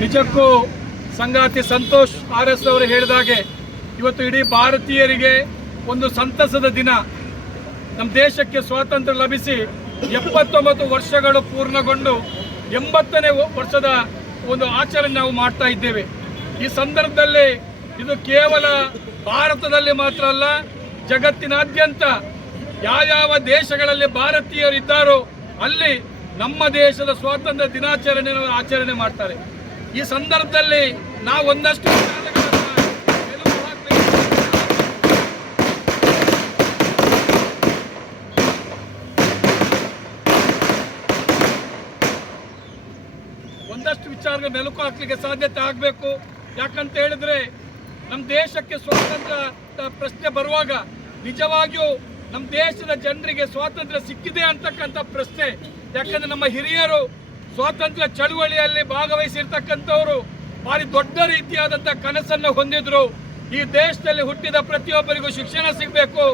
ನಿಜಕ್ಕೂ ಸಂಗಾತಿ ಸಂತೋಷ್ RS ಅವರು ಹೇಳಿದಾಗೆ ಇವತ್ತು ಇಡೀ ಭಾರತೀಯರಿಗೆ ಒಂದು ಸಂತಸದ ದಿನ. ನಮ್ಮ ದೇಶಕ್ಕೆ ಸ್ವಾತಂತ್ರ್ಯ ಲಭಿಸಿ 79 ವರ್ಷಗಳು ಪೂರ್ಣಗೊಂಡು 80ನೇ ವರ್ಷದ ಒಂದು ಆಚರಣೆ ನಾವು ಮಾಡ್ತಾ ಇದ್ದೇವೆ. ಈ ಸಂದರ್ಭದಲ್ಲಿ ಇದು ಕೇವಲ ಭಾರತದಲ್ಲಿ ಮಾತ್ರ ಅಲ್ಲ, ಜಗತ್ತಿನಾದ್ಯಂತ ಯಾವ ದೇಶಗಳಲ್ಲಿ ಭಾರತೀಯರಿದ್ದಾರೋ ಅಲ್ಲಿ ನಮ್ಮ ದೇಶದ ಸ್ವಾತಂತ್ರ್ಯ ದಿನಾಚರಣೆಯನ್ನು ಆಚರಣೆ ಮಾಡ್ತಾರೆ. ಈ ಸಂದರ್ಭದಲ್ಲಿ ನಾವು ಒಂದಷ್ಟು ವಿಚಾರಗಳ ಮೆಲುಕು ಹಾಕ್ಲಿಕ್ಕೆ ಸಾಧ್ಯತೆ ಆಗಬೇಕು. ಯಾಕಂತ ಹೇಳಿದ್ರೆ ನಮ್ಮ ದೇಶಕ್ಕೆ ಸ್ವಾತಂತ್ರ್ಯ ಪ್ರಶ್ನೆ ಬರುವಾಗ ನಿಜವಾಗಿಯೂ ನಮ್ಮ ದೇಶದ ಜನರಿಗೆ ಸ್ವಾತಂತ್ರ್ಯ ಸಿಕ್ಕಿದೆ ಅಂತಕ್ಕಂಥ ಪ್ರಶ್ನೆ. ಯಾಕಂದ್ರೆ ನಮ್ಮ ಹಿರಿಯರು ಸ್ವಾತಂತ್ರ್ಯ ಚಳುವಳಿಯಲ್ಲಿ ಭಾಗವಹಿಸಿರ್ತಕ್ಕಂಥವರು ಭಾರಿ ದೊಡ್ಡ ರೀತಿಯಾದಂಥ ಕನಸನ್ನು ಹೊಂದಿದ್ರು. ಈ ದೇಶದಲ್ಲಿ ಹುಟ್ಟಿದ ಪ್ರತಿಯೊಬ್ಬರಿಗೂ ಶಿಕ್ಷಣ ಸಿಗಬೇಕು,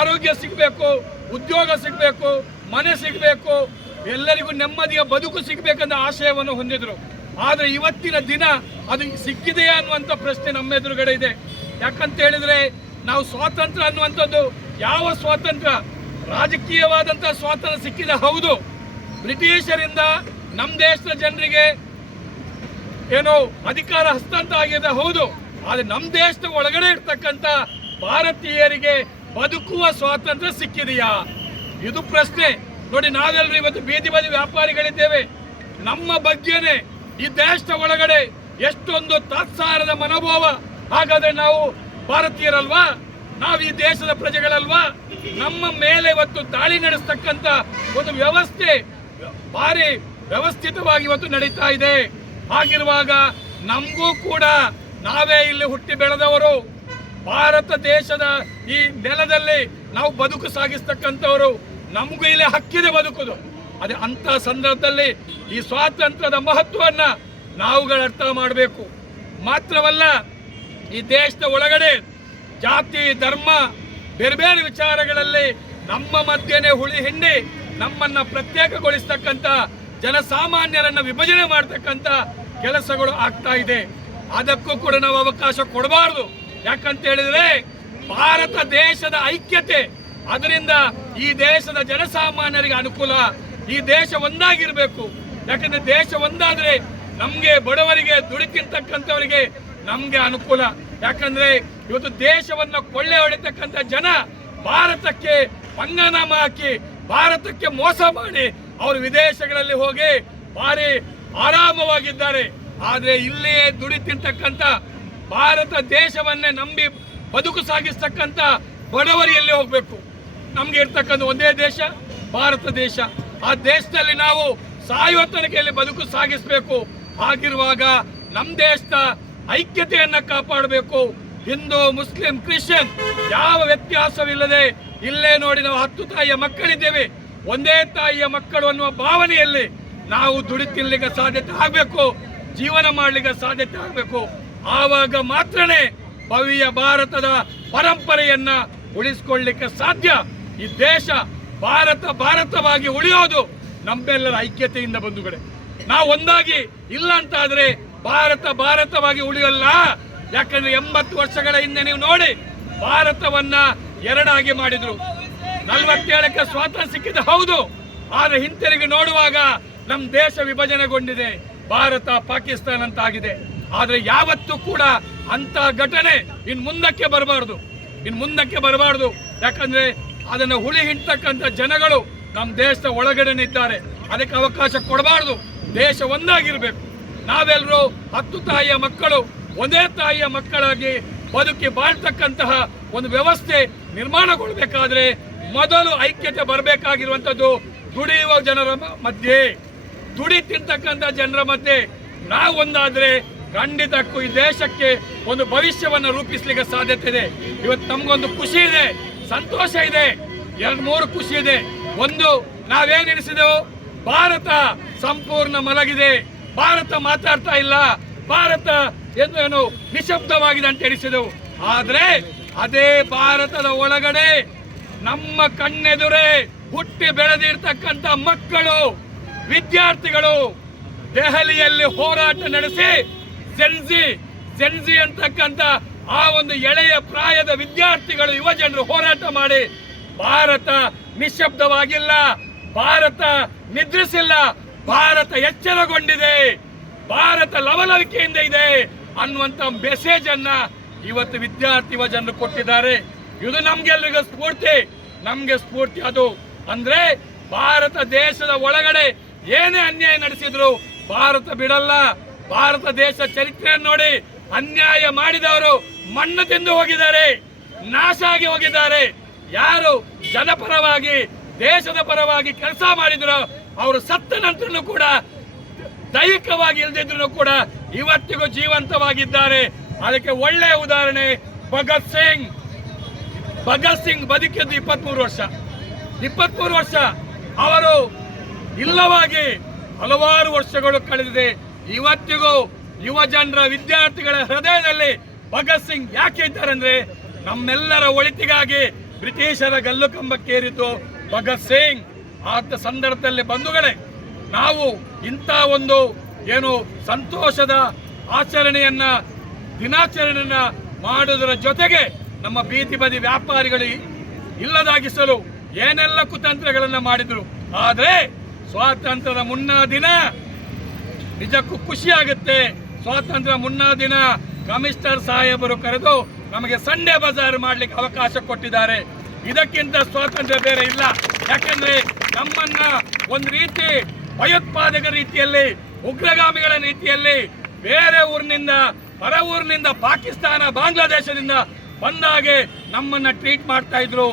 ಆರೋಗ್ಯ ಸಿಗಬೇಕು, ಉದ್ಯೋಗ ಸಿಗಬೇಕು, ಮನೆ ಸಿಗಬೇಕು, ಎಲ್ಲರಿಗೂ ನೆಮ್ಮದಿಯ ಬದುಕು ಸಿಗಬೇಕಂತ ಆಶಯವನ್ನು ಹೊಂದಿದ್ರು. ಆದರೆ ಇವತ್ತಿನ ದಿನ ಅದು ಸಿಕ್ಕಿದೆಯಾ ಅನ್ನುವಂಥ ಪ್ರಶ್ನೆ ನಮ್ಮ ಎದುರುಗಡೆ ಇದೆ. ಯಾಕಂತ ಹೇಳಿದ್ರೆ ನಾವು ಸ್ವಾತಂತ್ರ್ಯ ಅನ್ನುವಂಥದ್ದು ಯಾವ ಸ್ವಾತಂತ್ರ್ಯ? ರಾಜಕೀಯವಾದಂಥ ಸ್ವಾತಂತ್ರ್ಯ ಸಿಕ್ಕಿದೆ ಹೌದು, ಬ್ರಿಟಿಷರಿಂದ ನಮ್ಮ ದೇಶದ ಜನರಿಗೆ ಏನೋ ಅಧಿಕಾರ ಹಸ್ತಾಂತರ ಆಗಿದೆ ಹೌದು. ಆದರೆ ನಮ್ಮ ದೇಶದ ಒಳಗಡೆ ಇರ್ತಕ್ಕಂಥ ಭಾರತೀಯರಿಗೆ ಬದುಕುವ ಸ್ವಾತಂತ್ರ್ಯ ಸಿಕ್ಕಿದೆಯಾ? ಇದು ಪ್ರಶ್ನೆ. ನೋಡಿ, ನಾವೆಲ್ಲರೂ ಇವತ್ತು ಬೀದಿ ಬದಿ ವ್ಯಾಪಾರಿಗಳಿದ್ದೇವೆ. ನಮ್ಮ ಬಗ್ಗೆನೆ ಈ ದೇಶದ ಒಳಗಡೆ ಎಷ್ಟೊಂದು ತಾತ್ಸಾರದ ಮನೋಭಾವ. ಹಾಗಾದ್ರೆ ನಾವು ಭಾರತೀಯರಲ್ವಾ? ನಾವು ಈ ದೇಶದ ಪ್ರಜೆಗಳಲ್ವಾ? ನಮ್ಮ ಮೇಲೆ ಇವತ್ತು ದಾಳಿ ನಡೆಸ್ತಕ್ಕಂಥ ಒಂದು ವ್ಯವಸ್ಥೆ ಭಾರಿ ವ್ಯವಸ್ಥಿತವಾಗಿ ಇವತ್ತು ನಡೀತಾ ಇದೆ. ಹಾಗಿರುವಾಗ ನಮಗೂ ಕೂಡ ನಾವೇ ಇಲ್ಲಿ ಹುಟ್ಟಿ ಬೆಳೆದವರು, ಭಾರತ ದೇಶದ ಈ ನೆಲದಲ್ಲಿ ನಾವು ಬದುಕು ಸಾಗಿಸ್ತಕ್ಕಂಥವರು, ನಮಗೂ ಇಲ್ಲಿ ಹಕ್ಕಿದೆ ಬದುಕುದು. ಅದೇ ಅಂತ ಸಂದರ್ಭದಲ್ಲಿ ಈ ಸ್ವಾತಂತ್ರ್ಯದ ಮಹತ್ವವನ್ನ ನಾವುಗಳು ಅರ್ಥ ಮಾಡಬೇಕು. ಮಾತ್ರವಲ್ಲ, ಈ ದೇಶದ ಒಳಗಡೆ ಜಾತಿ ಧರ್ಮ ಬೇರೆ ಬೇರೆ ವಿಚಾರಗಳಲ್ಲಿ ನಮ್ಮ ಮಧ್ಯೆನೆ ಹುಳಿ ಹಿಂಡಿ ನಮ್ಮನ್ನ ಪ್ರತ್ಯೇಕಗೊಳಿಸ್ತಕ್ಕಂಥ ಜನಸಾಮಾನ್ಯರನ್ನ ವಿಭಜನೆ ಮಾಡ್ತಕ್ಕಂಥ ಕೆಲಸಗಳು ಆಗ್ತಾ ಇದೆ. ಅದಕ್ಕೂ ಕೂಡ ನಾವು ಅವಕಾಶ ಕೊಡಬಾರದು. ಯಾಕಂತ ಹೇಳಿದ್ರೆ ಭಾರತ ದೇಶದ ಐಕ್ಯತೆ, ಅದರಿಂದ ಈ ದೇಶದ ಜನಸಾಮಾನ್ಯರಿಗೆ ಅನುಕೂಲ. ಈ ದೇಶ ಒಂದಾಗಿರ್ಬೇಕು. ಯಾಕಂದ್ರೆ ದೇಶ ಒಂದಾದ್ರೆ ನಮ್ಗೆ ಬಡವರಿಗೆ ದುಡಿತಿರ್ತಕ್ಕಂಥವರಿಗೆ ನಮ್ಗೆ ಅನುಕೂಲ. ಯಾಕಂದ್ರೆ ಇವತ್ತು ದೇಶವನ್ನ ಕೊಳ್ಳೆ ಹೊಡಿತಕ್ಕಂಥ ಜನ ಭಾರತಕ್ಕೆ ಪಂಗನಾಮ ಹಾಕಿ ಭಾರತಕ್ಕೆ ಮೋಸ ಮಾಡಿ ಅವರು ವಿದೇಶಗಳಲ್ಲಿ ಹೋಗಿ ಭಾರಿ ಆರಾಮವಾಗಿದ್ದಾರೆ. ಆದ್ರೆ ಇಲ್ಲಿಯೇ ದುಡಿತಿರ್ತಕ್ಕಂಥ ಭಾರತ ದೇಶವನ್ನೇ ನಂಬಿ ಬದುಕು ಸಾಗಿಸ್ತಕ್ಕಂಥ ಬಡವರು ಎಲ್ಲಿ ಹೋಗ್ಬೇಕು? ನಮ್ಗೆ ಇರ್ತಕ್ಕಂಥ ಒಂದೇ ದೇಶ ಭಾರತ ದೇಶ. ಆ ದೇಶದಲ್ಲಿ ನಾವು ಸಾಯುವ ತನಕ ಬದುಕು ಸಾಗಿಸಬೇಕು. ಹಾಗಿರುವಾಗ ನಮ್ಮ ದೇಶದ ಐಕ್ಯತೆಯನ್ನ ಕಾಪಾಡಬೇಕು. ಹಿಂದೂ ಮುಸ್ಲಿಂ ಕ್ರಿಶ್ಚಿಯನ್ ಯಾವ ವ್ಯತ್ಯಾಸವಿಲ್ಲದೆ ಇಲ್ಲೇ ನೋಡಿ ನಾವು 10 ತಾಯಿಯ ಮಕ್ಕಳಿದ್ದೇವೆ, ಒಂದೇ ತಾಯಿಯ ಮಕ್ಕಳು ಅನ್ನುವ ಭಾವನೆಯಲ್ಲಿ ನಾವು ದುಡಿತಿರ್ಲಿಕ್ಕೆ ಸಾಧ್ಯತೆ ಆಗಬೇಕು, ಜೀವನ ಮಾಡ್ಲಿಕ್ಕೆ ಸಾಧ್ಯತೆ ಆಗಬೇಕು. ಆವಾಗ ಮಾತ್ರನೇ ಭವ್ಯ ಭಾರತದ ಪರಂಪರೆಯನ್ನ ಉಳಿಸಿಕೊಳ್ಳಲಿಕ್ಕೆ ಸಾಧ್ಯ. ಈ ದೇಶ ಭಾರತವಾಗಿ ಉಳಿಯೋದು ನಮ್ಮೆಲ್ಲರ ಐಕ್ಯತೆಯಿಂದ ಬಂಧುಗಳೇ. ನಾವು ಒಂದಾಗಿ ಇಲ್ಲ ಅಂತ ಆದ್ರೆ ಭಾರತವಾಗಿ ಉಳಿಯಲ್ಲ. ಯಾಕಂದ್ರೆ 80 ವರ್ಷಗಳ ಹಿಂದೆ ನೀವು ನೋಡಿ ಭಾರತವನ್ನ ಎರಡಾಗಿ ಮಾಡಿದ್ರು. 47ಕ್ಕೆ ಸ್ವಾತಂತ್ರ್ಯ ಸಿಕ್ಕಿದೆ ಹೌದು, ಆದ್ರೆ ಹಿಂತಿರುಗಿ ನೋಡುವಾಗ ನಮ್ಮ ದೇಶ ವಿಭಜನೆಗೊಂಡಿದೆ, ಭಾರತ ಪಾಕಿಸ್ತಾನ ಅಂತ ಆಗಿದೆ. ಆದ್ರೆ ಯಾವತ್ತೂ ಕೂಡ ಅಂತ ಘಟನೆ ಇನ್ ಮುಂದಕ್ಕೆ ಬರಬಾರ್ದು. ಯಾಕಂದ್ರೆ ಅದನ್ನ ಹುಳಿ ಹಿಂಡ್ತಕ್ಕಂಥ ಜನಗಳು ನಮ್ಮ ದೇಶದ ಒಳಗಡೆ ಇದ್ದಾರೆ. ಅದಕ್ಕೆ ಅವಕಾಶ ಕೊಡಬಾರ್ದು. ದೇಶ ಒಂದಾಗಿರ್ಬೇಕು. ನಾವೆಲ್ಲರೂ 10 ತಾಯಿಯ ಮಕ್ಕಳು, ಒಂದೇ ತಾಯಿಯ ಮಕ್ಕಳಾಗಿ ಬದುಕಿ ಬಾಳ್ತಕ್ಕಂತಹ ಒಂದು ವ್ಯವಸ್ಥೆ ನಿರ್ಮಾಣಗೊಳ್ಳಬೇಕಾದ್ರೆ ಮೊದಲು ಐಕ್ಯತೆ ಬರಬೇಕಾಗಿರುವಂತದ್ದು ದುಡಿಯುವ ಜನರ ಮಧ್ಯೆ, ದುಡಿತಿರ್ತಕ್ಕಂಥ ಜನರ ಮಧ್ಯೆ ನಾವು ಒಂದಾದ್ರೆ ಖಂಡಿತಕ್ಕೂ ಈ ದೇಶಕ್ಕೆ ಒಂದು ಭವಿಷ್ಯವನ್ನು ರೂಪಿಸಲಿಕ್ಕೆ ಸಾಧ್ಯತೆ ಇದೆ. ಇವತ್ತು ನಮಗೊಂದು ಖುಷಿ ಇದೆ, ಸಂತೋಷ ಇದೆ, 2-3 ಖುಷಿ ಇದೆ. ಒಂದು, ನಾವೇನ್ ಎನಿಸಿದೆವು, ಭಾರತ ಸಂಪೂರ್ಣ ಮಲಗಿದೆ, ಭಾರತ ಮಾತಾಡ್ತಾ ಇಲ್ಲ, ಭಾರತ ಏನು ನಿಶಬ್ದವಾಗಿದೆ ಅಂತ ಎನಿಸಿದೆವು. ಆದ್ರೆ ಅದೇ ಭಾರತದ ಒಳಗಡೆ ನಮ್ಮ ಕಣ್ಣೆದುರೇ ಹುಟ್ಟಿ ಬೆಳೆದಿರ್ತಕ್ಕಂಥ ಮಕ್ಕಳು, ವಿದ್ಯಾರ್ಥಿಗಳು ದೆಹಲಿಯಲ್ಲಿ ಹೋರಾಟ ನಡೆಸಿ ಜೆನ್ಜಿ ಅಂತಕ್ಕಂಥ ಆ ಒಂದು ಎಳೆಯ ಪ್ರಾಯದ ವಿದ್ಯಾರ್ಥಿಗಳು ಯುವಜನರು ಹೋರಾಟ ಮಾಡಿ ಭಾರತ ನಿಶ್ಶಬ್ದವಾಗಿಲ್ಲ, ಭಾರತ ನಿದ್ರಿಸಿಲ್ಲ, ಭಾರತ ಎಚ್ಚರಗೊಂಡಿದೆ, ಭಾರತ ಲವಲವಿಕೆಯಿಂದ ಇದೆ ಅನ್ನುವಂತ ಮೆಸೇಜ್ ಅನ್ನ ಇವತ್ತು ವಿದ್ಯಾರ್ಥಿ ಯುವಜನರು ಕೊಟ್ಟಿದ್ದಾರೆ. ಇದು ನಮ್ಗೆಲ್ರಿಗೂ ಸ್ಫೂರ್ತಿ. ನಮ್ಗೆ ಸ್ಫೂರ್ತಿ ಅದು ಅಂದ್ರೆ ಭಾರತ ದೇಶದ ಒಳಗಡೆ ಏನೇ ಅನ್ಯಾಯ ನಡೆಸಿದ್ರು ಭಾರತ ಬಿಡಲ್ಲ. ಭಾರತ ದೇಶ ಚರಿತ್ರೆಯನ್ನು ನೋಡಿ, ಅನ್ಯಾಯ ಮಾಡಿದವರು ಮಣ್ಣು ತಿಂದು ಹೋಗಿದ್ದಾರೆ, ನಾಶ ಆಗಿ ಹೋಗಿದ್ದಾರೆ. ಯಾರು ಜನಪರವಾಗಿ ದೇಶದ ಪರವಾಗಿ ಕೆಲಸ ಮಾಡಿದ್ರು ಅವರು ಸತ್ತ ನಂತರನೂ ಕೂಡ, ದೈಹಿಕವಾಗಿ ಇಲ್ಲದಿದ್ರು ಕೂಡ ಇವತ್ತಿಗೂ ಜೀವಂತವಾಗಿದ್ದಾರೆ. ಅದಕ್ಕೆ ಒಳ್ಳೆಯ ಉದಾಹರಣೆ ಭಗತ್ ಸಿಂಗ್ ಬದುಕಿದ್ದು 23 ವರ್ಷ. ಅವರು ಇಲ್ಲವಾಗಿ ಹಲವಾರು ವರ್ಷಗಳು ಕಳೆದಿದೆ. ಇವತ್ತಿಗೂ ಯುವ ಜನರ ವಿದ್ಯಾರ್ಥಿಗಳ ಹೃದಯದಲ್ಲಿ ಭಗತ್ ಸಿಂಗ್ ಯಾಕೆ ಇದ್ದಾರೆ ಅಂದ್ರೆ ನಮ್ಮೆಲ್ಲರ ಒಳಿತಿಗಾಗಿ ಬ್ರಿಟಿಷರ ಗಲ್ಲು ಕಂಬಕ್ಕೇರಿದ್ದು ಭಗತ್ ಸಿಂಗ್. ಆದ ಸಂದರ್ಭದಲ್ಲಿ ಬಂಧುಗಳೇ, ನಾವು ಇಂಥ ಒಂದು ಏನು ಸಂತೋಷದ ದಿನಾಚರಣೆಯನ್ನ ಮಾಡುವುದರ ಜೊತೆಗೆ ನಮ್ಮ ಬೀದಿ ಬದಿ ವ್ಯಾಪಾರಿಗಳು ಇಲ್ಲದಾಗಿಸಲು ಏನೆಲ್ಲ ಕುತಂತ್ರಗಳನ್ನ ಮಾಡಿದ್ರು. ಆದ್ರೆ ಸ್ವಾತಂತ್ರ್ಯದ ಮುನ್ನಾ ದಿನ ನಿಜಕ್ಕೂ ಖುಷಿ ಆಗುತ್ತೆ. ಸ್ವಾತಂತ್ರ್ಯ ಮುನ್ನಾ ದಿನ ಕಮಿಷನರ್ ಸಾಹೇಬರು ಕರೆದು ನಮಗೆ ಸಂಡೇ ಬಜಾರ್ ಮಾಡ್ಲಿಕ್ಕೆ ಅವಕಾಶ ಕೊಟ್ಟಿದ್ದಾರೆ. ಇದಕ್ಕಿಂತ ಸ್ವಾತಂತ್ರ್ಯ ಬೇರೆ ಇಲ್ಲ. ಯಾಕೆಂದ್ರೆ ನಮ್ಮನ್ನ ಒಂದು ರೀತಿ ಭಯೋತ್ಪಾದಕ ರೀತಿಯಲ್ಲಿ, ಉಗ್ರಗಾಮಿಗಳ ರೀತಿಯಲ್ಲಿ ಬೇರೆ ಊರಿನಿಂದ, ಹೊರ ಊರಿನಿಂದ, ಪಾಕಿಸ್ತಾನ, ಬಾಂಗ್ಲಾದೇಶದಿಂದ ಬಂದಾಗೆ ನಮ್ಮನ್ನ ಟ್ರೀಟ್ ಮಾಡ್ತಾ ಇದ್ರು.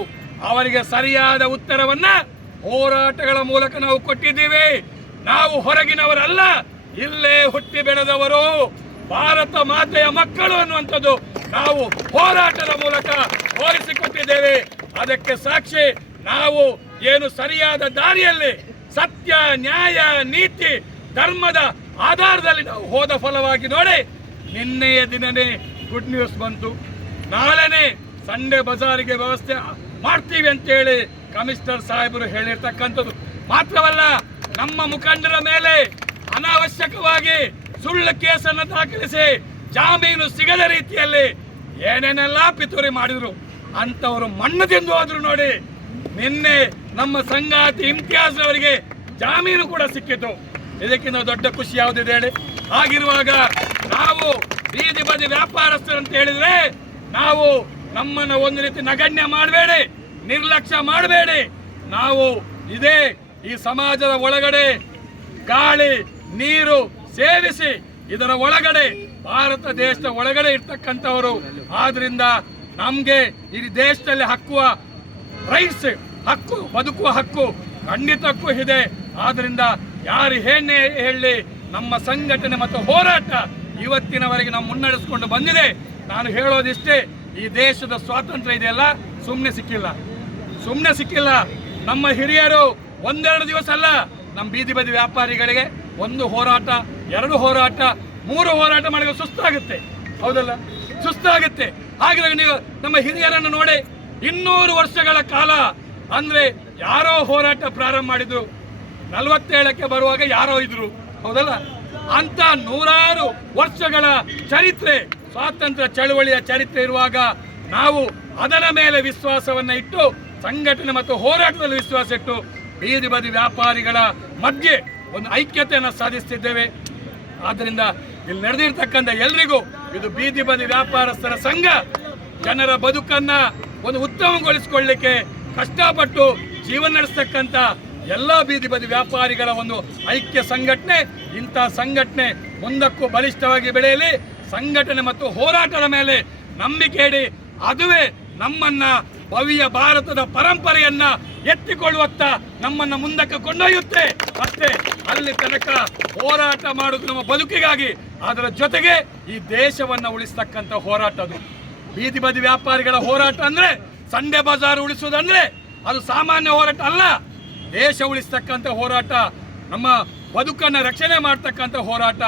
ಅವರಿಗೆ ಸರಿಯಾದ ಉತ್ತರವನ್ನ ಹೋರಾಟಗಳ ಮೂಲಕ ನಾವು ಕೊಟ್ಟಿದ್ದೀವಿ. ನಾವು ಹೊರಗಿನವರಲ್ಲ, ಇಲ್ಲೇ ಹುಟ್ಟಿ ಬೆಳೆದವರು, ಭಾರತ ಮಾತೆಯ ಮಕ್ಕಳು ಅನ್ನುವಂಥದ್ದು ನಾವು ಹೋರಾಟದ ಮೂಲಕ ತೋರಿಸಿಕೊಟ್ಟಿದ್ದೇವೆ. ಅದಕ್ಕೆ ಸಾಕ್ಷಿ ನಾವು ಏನು ಸರಿಯಾದ ದಾರಿಯಲ್ಲಿ ಸತ್ಯ, ನ್ಯಾಯ, ನೀತಿ, ಧರ್ಮದ ಆಧಾರದಲ್ಲಿ ನಾವು ಹೋದ ಫಲವಾಗಿ ನೋಡಿ ನಿನ್ನೆಯ ದಿನನೇ ಗುಡ್ ನ್ಯೂಸ್ ಬಂತು. ನಾಳೆನೆ ಸಂಡೇ ಬಜಾರಿಗೆ ವ್ಯವಸ್ಥೆ ಮಾಡ್ತೀವಿ ಅಂತೇಳಿ ಕಮಿಷನರ್ ಸಾಹೇಬರು ಹೇಳಿರ್ತಕ್ಕಂಥದ್ದು. ಮಾತ್ರವಲ್ಲ, ನಮ್ಮ ಮುಖಂಡರ ಮೇಲೆ ಅನಾವಶ್ಯಕವಾಗಿ ಸುಳ್ಳು ಕೇಸನ್ನು ದಾಖಲಿಸಿ ಜಾಮೀನು ಸಿಗದ ರೀತಿಯಲ್ಲಿ ಏನೇನೆಲ್ಲ ಪಿತೂರಿ ಮಾಡಿದ್ರು ಅಂತವರು ಮಣ್ಣು ತಿಂದು ಹೋದ್ರು ನೋಡಿ. ನಿನ್ನೆ ನಮ್ಮ ಸಂಗಾತಿ ಇಮ್ತಿಯಾಜ್ ಅವರಿಗೆ ಜಾಮೀನು ಕೂಡ ಸಿಕ್ಕಿತು. ಇದಕ್ಕಿಂತ ದೊಡ್ಡ ಖುಷಿ ಯಾವುದಿದೆ ಹೇಳಿ? ಹಾಗಿರುವಾಗ ನಾವು ಬೀದಿ ಬದಿ ವ್ಯಾಪಾರಸ್ಥರು ಅಂತ ಹೇಳಿದ್ರೆ ನಾವು ನಮ್ಮನ್ನ ಒಂದು ರೀತಿ ನಗಣ್ಯ ಮಾಡಬೇಡಿ, ನಿರ್ಲಕ್ಷ್ಯ ಮಾಡಬೇಡಿ. ನಾವು ಇದೇ ಈ ಸಮಾಜದ ಒಳಗಡೆ ಗಾಳಿ ನೀರು ಸೇವಿಸಿ ಇದರ ಒಳಗಡೆ ಭಾರತ ದೇಶದ ಒಳಗಡೆ ಇರ್ತಕ್ಕಂಥವರು. ಆದ್ರಿಂದ ನಮ್ಗೆ ಈ ದೇಶದಲ್ಲಿ ಹಕ್ಕು ಬದುಕುವ ಹಕ್ಕು ಖಂಡಿತಕ್ಕೂ ಇದೆ. ಆದ್ರಿಂದ ಯಾರು ಏನೇ ಹೇಳಿ ನಮ್ಮ ಸಂಘಟನೆ ಮತ್ತು ಹೋರಾಟ ಇವತ್ತಿನವರೆಗೆ ನಾವು ಮುನ್ನಡೆಸಿಕೊಂಡು ಬಂದಿದೆ. ನಾನು ಹೇಳೋದಿಷ್ಟೇ, ಈ ದೇಶದ ಸ್ವಾತಂತ್ರ್ಯ ಇದೆಯಲ್ಲ ಸುಮ್ಮನೆ ಸಿಕ್ಕಿಲ್ಲ. ನಮ್ಮ ಹಿರಿಯರು ಒಂದೆರಡು ದಿವಸ ಅಲ್ಲ, ನಮ್ಮ ಬೀದಿ ಬದಿ ವ್ಯಾಪಾರಿಗಳಿಗೆ 1 ಹೋರಾಟ, 2 ಹೋರಾಟ, 3 ಹೋರಾಟ ಮಾಡಿದ್ರೆ ಸುಸ್ತಾಗುತ್ತೆ. ಹೌದಲ್ಲ? ಸುಸ್ತಾಗುತ್ತೆ. ಹಾಗಾಗಿ ನೀವು ನಮ್ಮ ಹಿರಿಯರನ್ನು ನೋಡಿ, 200 ವರ್ಷಗಳ ಕಾಲ ಅಂದ್ರೆ ಯಾರೋ ಹೋರಾಟ ಪ್ರಾರಂಭ ಮಾಡಿದ್ರು, 47ಕ್ಕೆ ಬರುವಾಗ ಯಾರೋ ಇದ್ರು. ಹೌದಲ್ಲ? ಅಂತ 100 ವರ್ಷಗಳ ಚರಿತ್ರೆ, ಸ್ವಾತಂತ್ರ್ಯ ಚಳವಳಿಯ ಚರಿತ್ರೆ ಇರುವಾಗ ನಾವು ಅದರ ಮೇಲೆ ವಿಶ್ವಾಸವನ್ನ ಇಟ್ಟು, ಸಂಘಟನೆ ಮತ್ತು ಹೋರಾಟದಲ್ಲಿ ವಿಶ್ವಾಸ ಇಟ್ಟು ಬೀದಿ ಬದಿ ವ್ಯಾಪಾರಿಗಳ ಮಧ್ಯೆ ಒಂದು ಐಕ್ಯತೆಯನ್ನು ಸಾಧಿಸುತ್ತಿದ್ದೇವೆ. ಆದ್ದರಿಂದ ಇಲ್ಲಿ ನಡೆದಿರ್ತಕ್ಕಂಥ ಎಲ್ರಿಗೂ ಇದು ಬೀದಿ ಬದಿ ವ್ಯಾಪಾರಸ್ಥರ ಸಂಘ ಜನರ ಬದುಕನ್ನ ಒಂದು ಉತ್ತಮಗೊಳಿಸಿಕೊಳ್ಳಲಿಕ್ಕೆ ಕಷ್ಟಪಟ್ಟು ಜೀವನ ನಡೆಸ್ತಕ್ಕಂಥ ಎಲ್ಲ ಬೀದಿ ಬದಿ ವ್ಯಾಪಾರಿಗಳ ಒಂದು ಐಕ್ಯ ಸಂಘಟನೆ. ಇಂಥ ಸಂಘಟನೆ ಮುಂದಕ್ಕೂ ಬಲಿಷ್ಠವಾಗಿ ಬೆಳೆಯಲಿ. ಸಂಘಟನೆ ಮತ್ತು ಹೋರಾಟದ ಮೇಲೆ ನಂಬಿಕೆ ಇಡಿ. ಅದುವೇ ನಮ್ಮನ್ನ ಭವ್ಯ ಭಾರತದ ಪರಂಪರೆಯನ್ನ ಎತ್ತಿಕೊಳ್ಳುವತ್ತ ನಮ್ಮನ್ನ ಮುಂದಕ್ಕೆ ಕೊಂಡೊಯ್ಯುತ್ತೆ. ಮತ್ತೆ ಅಲ್ಲಿ ತನಕ ಹೋರಾಟ ಮಾಡುವುದು ನಮ್ಮ ಬದುಕಿಗಾಗಿ, ಅದರ ಜೊತೆಗೆ ಈ ದೇಶವನ್ನ ಉಳಿಸ್ತಕ್ಕಂಥ ಹೋರಾಟ ಅದು. ಬೀದಿ ಬದಿ ವ್ಯಾಪಾರಿಗಳ ಹೋರಾಟ ಅಂದ್ರೆ ಸಂಡೆ ಬಜಾರ್ ಉಳಿಸುವುದಂದ್ರೆ ಅದು ಸಾಮಾನ್ಯ ಹೋರಾಟ ಅಲ್ಲ. ದೇಶ ಉಳಿಸ್ತಕ್ಕಂಥ ಹೋರಾಟ, ನಮ್ಮ ಬದುಕನ್ನ ರಕ್ಷಣೆ ಮಾಡ್ತಕ್ಕಂಥ ಹೋರಾಟ.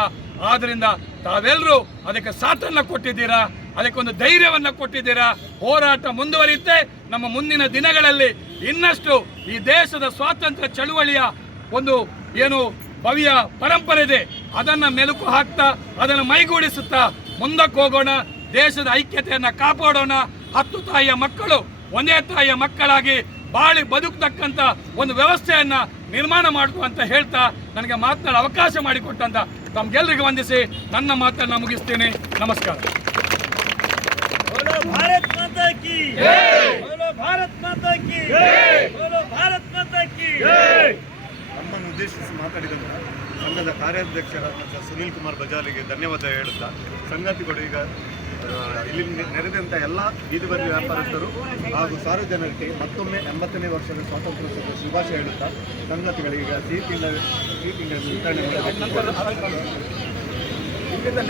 ಆದ್ರಿಂದ ತಾವೆಲ್ಲರೂ ಅದಕ್ಕೆ ಸಾಥನ್ನ ಕೊಟ್ಟಿದ್ದೀರಾ, ಅದಕ್ಕೊಂದು ಧೈರ್ಯವನ್ನ ಕೊಟ್ಟಿದ್ದೀರಾ. ಹೋರಾಟ ಮುಂದುವರಿಯುತ್ತೆ. ನಮ್ಮ ಮುಂದಿನ ದಿನಗಳಲ್ಲಿ ಇನ್ನಷ್ಟು ಈ ದೇಶದ ಸ್ವಾತಂತ್ರ್ಯ ಚಳುವಳಿಯ ಒಂದು ಏನು ಭವ್ಯ ಪರಂಪರೆ ಇದೆ. ಅದನ್ನು ಮೆಲುಕು ಹಾಕ್ತಾ, ಅದನ್ನು ಮೈಗೂಡಿಸುತ್ತಾ ಮುಂದಕ್ಕೆ ಹೋಗೋಣ. ದೇಶದ ಐಕ್ಯತೆಯನ್ನು ಕಾಪಾಡೋಣ. 10 ತಾಯಿಯ ಮಕ್ಕಳು ಒಂದೇ ತಾಯಿಯ ಮಕ್ಕಳಾಗಿ ಬಾಳಿ ಬದುಕತಕ್ಕಂಥ ಒಂದು ವ್ಯವಸ್ಥೆಯನ್ನು ನಿರ್ಮಾಣ ಮಾಡುವ ಅಂತ ಹೇಳ್ತಾ ನನಗೆ ಮಾತನಾಡಲು ಅವಕಾಶ ಮಾಡಿಕೊಟ್ಟಂತ ತಮ್ಗೆಲ್ಲರಿಗೂ ವಂದಿಸಿ ನನ್ನ ಮಾತನ್ನು ಮುಗಿಸ್ತೀನಿ. ನಮಸ್ಕಾರ. ಭಾರತ್ ಮಾತಾ ಕಿ ಜೈ. ಭಾರತ್ ಮಾತಾ ಕಿ ಜೈ. ಭಾರತ್ ಮಾತಾ ಕಿ ಜೈ. ನಮ್ಮನ್ನು ಉದ್ದೇಶಿಸಿ ಮಾತಾಡಿದಂಥ ಸಂಘದ ಕಾರ್ಯಾಧ್ಯಕ್ಷರಾದ ಸುನೀಲ್ ಕುಮಾರ್ ಬಜಾಲಿಗೆ ಧನ್ಯವಾದ ಹೇಳುತ್ತಾ, ಸಂಗತಿಗಳು ಈಗ ಇಲ್ಲಿ ನೆರೆದಂಥ ಎಲ್ಲ ಬೀದಿ ಬದಿ ವ್ಯಾಪಾರಸ್ಥರು ಹಾಗೂ ಸಾರ್ವಜನಿಕರಿಗೆ ಮತ್ತೊಮ್ಮೆ 80ನೇ ವರ್ಷದ ಸ್ವಾತಂತ್ರ್ಯೋತ್ಸವದ ಶುಭಾಶಯ ಹೇಳುತ್ತಾ ಸಂಗತಿಗಳಿಗೆ ಸಿಹಿ ತಿಂಗಳ ವಿತರಣೆ